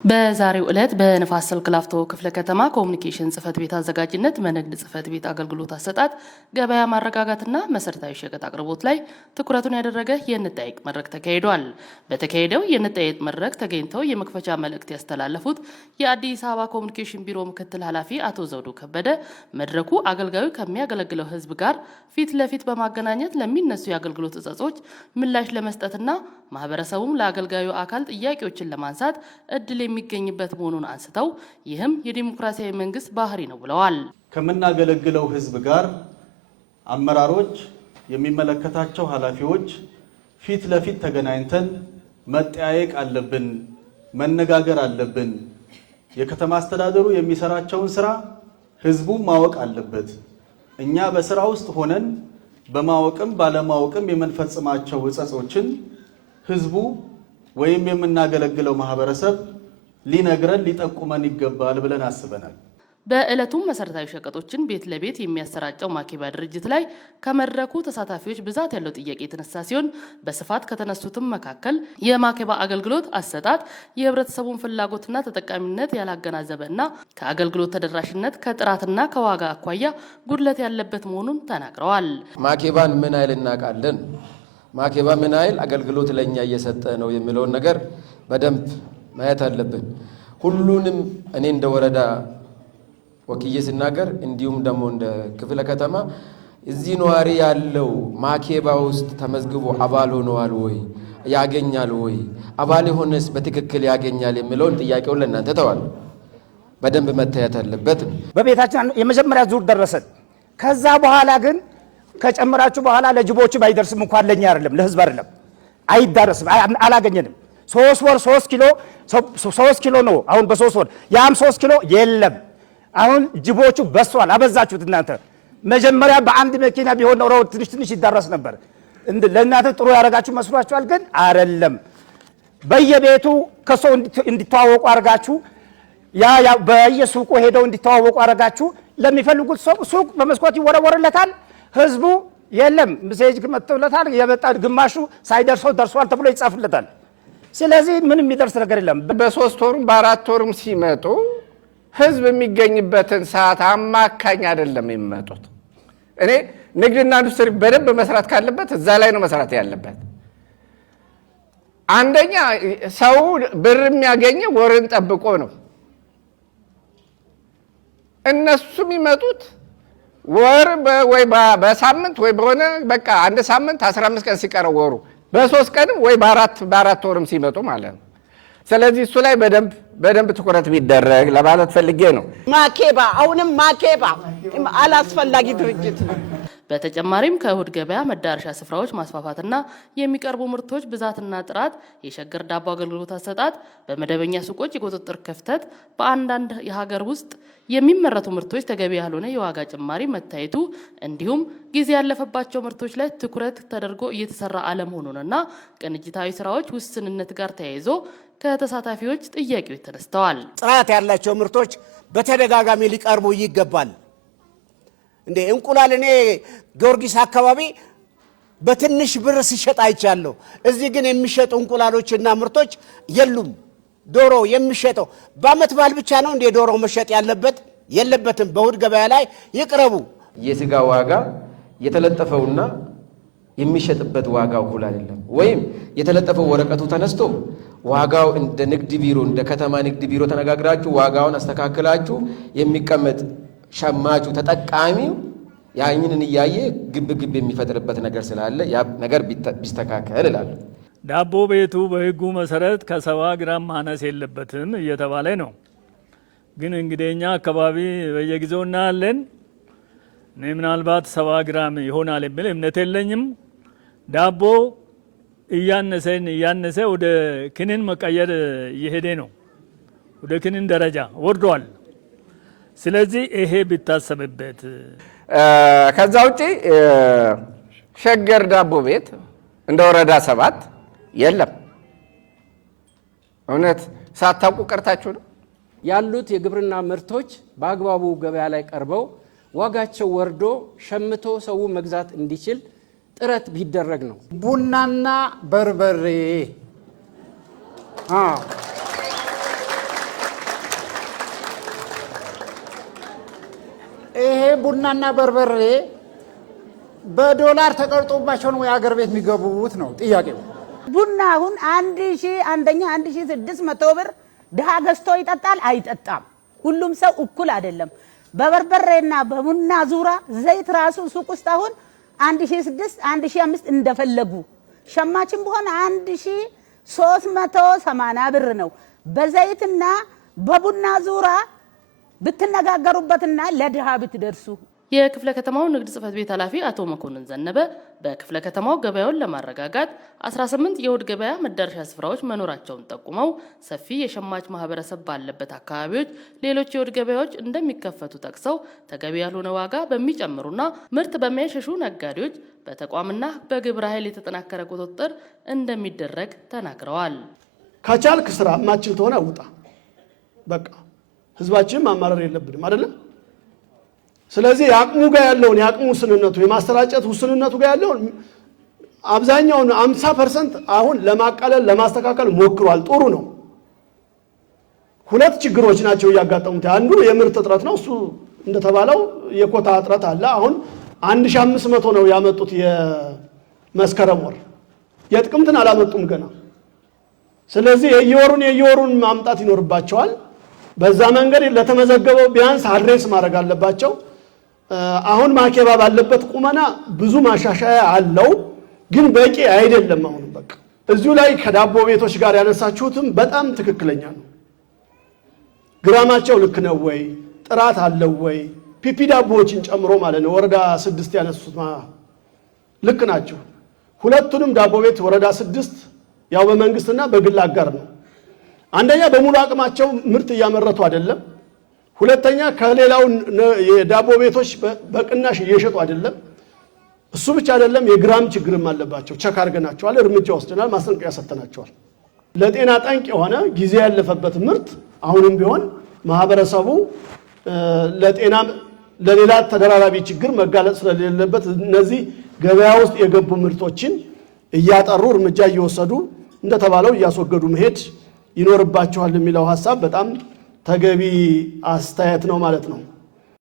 በዛሬው ዕለት በንፋስ ስልክ ላፍቶ ክፍለ ከተማ ኮሙኒኬሽን ጽህፈት ቤት አዘጋጅነት በንግድ ጽህፈት ቤት አገልግሎት አሰጣጥ ገበያ ማረጋጋትና መሰረታዊ ሸቀጥ አቅርቦት ላይ ትኩረቱን ያደረገ የንጠይቅ መድረክ ተካሂዷል። በተካሄደው የንጠይቅ መድረክ ተገኝተው የመክፈቻ መልእክት ያስተላለፉት የአዲስ አበባ ኮሙኒኬሽን ቢሮ ምክትል ኃላፊ አቶ ዘውዱ ከበደ መድረኩ አገልጋዩ ከሚያገለግለው ህዝብ ጋር ፊት ለፊት በማገናኘት ለሚነሱ የአገልግሎት እጸጾች ምላሽ ለመስጠትና ማህበረሰቡም ለአገልጋዩ አካል ጥያቄዎችን ለማንሳት እድል የሚገኝበት መሆኑን አንስተው ይህም የዲሞክራሲያዊ መንግስት ባህሪ ነው ብለዋል። ከምናገለግለው ህዝብ ጋር አመራሮች፣ የሚመለከታቸው ኃላፊዎች ፊት ለፊት ተገናኝተን መጠያየቅ አለብን፣ መነጋገር አለብን። የከተማ አስተዳደሩ የሚሰራቸውን ስራ ህዝቡ ማወቅ አለበት። እኛ በስራ ውስጥ ሆነን በማወቅም ባለማወቅም የምንፈጽማቸው እጸጾችን ህዝቡ ወይም የምናገለግለው ማህበረሰብ ሊነግረን ሊጠቁመን ይገባል ብለን አስበናል። በዕለቱም መሰረታዊ ሸቀጦችን ቤት ለቤት የሚያሰራጨው ማኬባ ድርጅት ላይ ከመድረኩ ተሳታፊዎች ብዛት ያለው ጥያቄ የተነሳ ሲሆን በስፋት ከተነሱትም መካከል የማኬባ አገልግሎት አሰጣጥ የህብረተሰቡን ፍላጎትና ተጠቃሚነት ያላገናዘበና ከአገልግሎት ተደራሽነት ከጥራትና ከዋጋ አኳያ ጉድለት ያለበት መሆኑን ተናግረዋል። ማኬባን ምን አይል እናውቃለን? ማኬባ ምን አይል አገልግሎት ለኛ እየሰጠ ነው የሚለውን ነገር በደንብ ማየት አለብን። ሁሉንም እኔ እንደ ወረዳ ወክዬ ሲናገር እንዲሁም ደግሞ እንደ ክፍለ ከተማ እዚህ ነዋሪ ያለው ማኬባ ውስጥ ተመዝግቦ አባል ሆነዋል ወይ ያገኛል ወይ አባል ሆነስ በትክክል ያገኛል የሚለውን ጥያቄውን ለእናንተ ተዋል። በደንብ መታየት አለበት። በቤታችን የመጀመሪያ ዙር ደረሰን። ከዛ በኋላ ግን ከጨመራችሁ በኋላ ለጅቦቹ ባይደርስም እንኳን ለኛ አይደለም ለህዝብ አይደለም አይዳረስም፣ አላገኘንም። 3 ወር 3 ኪሎ ነው አሁን በ3 ወር ያም 3 ኪሎ የለም። አሁን ጅቦቹ በሷል። አበዛችሁት እናንተ። መጀመሪያ በአንድ መኪና ቢሆን ኖሮ ትንሽ ይዳረስ ነበር። ለእናንተ ጥሩ ያረጋችሁ መስሏችኋል፣ ግን አይደለም። በየቤቱ ከሰው እንዲተዋወቁ አርጋችሁ ያ በየሱቁ ሄደው እንዲተዋወቁ አርጋችሁ ለሚፈልጉት ሰው ሱቅ በመስኮት ይወረወርለታል። ህዝቡ የለም ሜሴጅ መጥቶለታል፣ የመጣ ግማሹ ሳይደርሰው ደርሷል ተብሎ ይጻፍለታል። ስለዚህ ምንም የሚደርስ ነገር የለም። በ3 ወሩም በ4 ወሩም ሲመጡ ህዝብ የሚገኝበትን ሰዓት አማካኝ አይደለም የሚመጡት። እኔ ንግድና ኢንዱስትሪ በደንብ መስራት ካለበት እዛ ላይ ነው መስራት ያለበት። አንደኛ ሰው ብር የሚያገኘው ወርን ጠብቆ ነው። እነሱ የሚመጡት ወር ወይ በሳምንት ወይ በሆነ በቃ አንድ ሳምንት 15 ቀን ሲቀረው ወሩ በ3 ቀንም ወይ በአራት ወርም ሲመጡ ማለት ነው። ስለዚህ እሱ ላይ በደንብ ትኩረት ቢደረግ ለማለት ፈልጌ ነው። ማኬባ አሁንም ማኬባ አላስፈላጊ ድርጅት ነው። በተጨማሪም ከእሁድ ገበያ መዳረሻ ስፍራዎች ማስፋፋትና የሚቀርቡ ምርቶች ብዛትና ጥራት፣ የሸገር ዳቦ አገልግሎት አሰጣጥ፣ በመደበኛ ሱቆች የቁጥጥር ክፍተት፣ በአንዳንድ የሀገር ውስጥ የሚመረቱ ምርቶች ተገቢ ያልሆነ የዋጋ ጭማሪ መታየቱ እንዲሁም ጊዜ ያለፈባቸው ምርቶች ላይ ትኩረት ተደርጎ እየተሰራ አለመሆኑንና ቅንጅታዊ ስራዎች ውስንነት ጋር ተያይዞ ከተሳታፊዎች ጥያቄዎች ተነስተዋል። ጥራት ያላቸው ምርቶች በተደጋጋሚ ሊቀርቡ ይገባል። እንዴ እንቁላል እኔ ጊዮርጊስ አካባቢ በትንሽ ብር ሲሸጥ አይቻለሁ። እዚህ ግን የሚሸጡ እንቁላሎችና ምርቶች የሉም። ዶሮ የሚሸጠው በአመት በዓል ብቻ ነው እንዴ ዶሮ መሸጥ ያለበት? የለበትም። በእሁድ ገበያ ላይ ይቅረቡ። የስጋ ዋጋ የተለጠፈውና የሚሸጥበት ዋጋው እኩል አይደለም። ወይም የተለጠፈው ወረቀቱ ተነስቶ ዋጋው እንደ ንግድ ቢሮ እንደ ከተማ ንግድ ቢሮ ተነጋግራችሁ ዋጋውን አስተካክላችሁ የሚቀመጥ ሸማቹ ተጠቃሚው ያንንን እያየ ግብ የሚፈጥርበት ነገር ስላለ ያ ነገር ቢስተካከል እላለሁ። ዳቦ ቤቱ በህጉ መሰረት ከ70 ግራም ማነስ የለበትም እየተባለ ነው። ግን እንግዲህ እኛ አካባቢ በየጊዜው እናያለን። እኔ ምናልባት 70 ግራም ይሆናል የሚል እምነት የለኝም። ዳቦ እያነሰ ወደ ክኒን መቀየር እየሄደ ነው። ወደ ክኒን ደረጃ ወርዷል። ስለዚህ ይሄ ቢታሰብበት። ከዛ ውጪ ሸገር ዳቦ ቤት እንደ ወረዳ 7 የለም። እውነት ሳታውቁ ቀርታችሁ ነው። ያሉት የግብርና ምርቶች በአግባቡ ገበያ ላይ ቀርበው ዋጋቸው ወርዶ ሸምቶ ሰው መግዛት እንዲችል ጥረት ቢደረግ ነው። ቡናና በርበሬ ቡናና በርበሬ በዶላር ተቀርጦባቸው ነው የሀገር ቤት የሚገቡት ነው ጥያቄው። ቡና አሁን 1600 ብር ድሃ ገዝቶ ይጠጣል አይጠጣም? ሁሉም ሰው እኩል አይደለም። በበርበሬና በቡና ዙራ ዘይት ራሱ ሱቅ ውስጥ አሁን 1600 1500 እንደፈለጉ ሸማችን በሆነ 1380 ብር ነው። በዘይትና በቡና ዙራ ብትነጋገሩበትና ለድሃ ብትደርሱ። የክፍለ ከተማው ንግድ ጽሕፈት ቤት ኃላፊ አቶ መኮንን ዘነበ በክፍለ ከተማው ገበያውን ለማረጋጋት 18 የእሁድ ገበያ መዳረሻ ስፍራዎች መኖራቸውን ጠቁመው ሰፊ የሸማች ማህበረሰብ ባለበት አካባቢዎች ሌሎች የእሁድ ገበያዎች እንደሚከፈቱ ጠቅሰው ተገቢ ያልሆነ ዋጋ በሚጨምሩና ምርት በሚያሸሹ ነጋዴዎች በተቋምና በግብረ ኃይል የተጠናከረ ቁጥጥር እንደሚደረግ ተናግረዋል። ከቻልክ ስራ ማችል ተሆነ ውጣ። በቃ ህዝባችን ማማረር የለብንም አይደለም። ስለዚህ ያቅሙ ጋር ያለውን ያቅሙ ውስንነቱ የማስተራጨት ውስንነቱ ጋር ያለውን አብዛኛውን 50% አሁን ለማቃለል ለማስተካከል ሞክሯል። ጥሩ ነው። ሁለት ችግሮች ናቸው እያጋጠሙት። አንዱ የምርት እጥረት ነው። እሱ እንደተባለው የኮታ እጥረት አለ። አሁን 1500 ነው ያመጡት የመስከረም ወር፣ የጥቅምትን አላመጡም ገና። ስለዚህ የየወሩን ማምጣት ይኖርባቸዋል። በዛ መንገድ ለተመዘገበው ቢያንስ አድሬስ ማድረግ አለባቸው። አሁን ማኬባ ባለበት ቁመና ብዙ ማሻሻያ አለው፣ ግን በቂ አይደለም። አሁን በቃ እዚሁ ላይ ከዳቦ ቤቶች ጋር ያነሳችሁትም በጣም ትክክለኛ ነው። ግራማቸው ልክ ነው ወይ? ጥራት አለው ወይ? ፒፒ ዳቦዎችን ጨምሮ ማለት ነው። ወረዳ 6 ያነሱት ልክ ናቸው። ሁለቱንም ዳቦ ቤት ወረዳ 6 ያው በመንግስትና በግል አጋር ነው። አንደኛ በሙሉ አቅማቸው ምርት እያመረቱ አይደለም። ሁለተኛ ከሌላው የዳቦ ቤቶች በቅናሽ እየሸጡ አይደለም። እሱ ብቻ አይደለም፣ የግራም ችግርም አለባቸው። ቸክ አድርገናቸዋል፣ እርምጃ ወስደናል፣ ማስጠንቀቂያ ሰጥተናቸዋል። ለጤና ጠንቅ የሆነ ጊዜ ያለፈበት ምርት አሁንም ቢሆን ማህበረሰቡ ለጤና ለሌላ ተደራራቢ ችግር መጋለጥ ስለሌለበት እነዚህ ገበያ ውስጥ የገቡ ምርቶችን እያጠሩ እርምጃ እየወሰዱ እንደተባለው እያስወገዱ መሄድ ይኖርባቸዋል የሚለው ሐሳብ በጣም ተገቢ አስተያየት ነው ማለት ነው።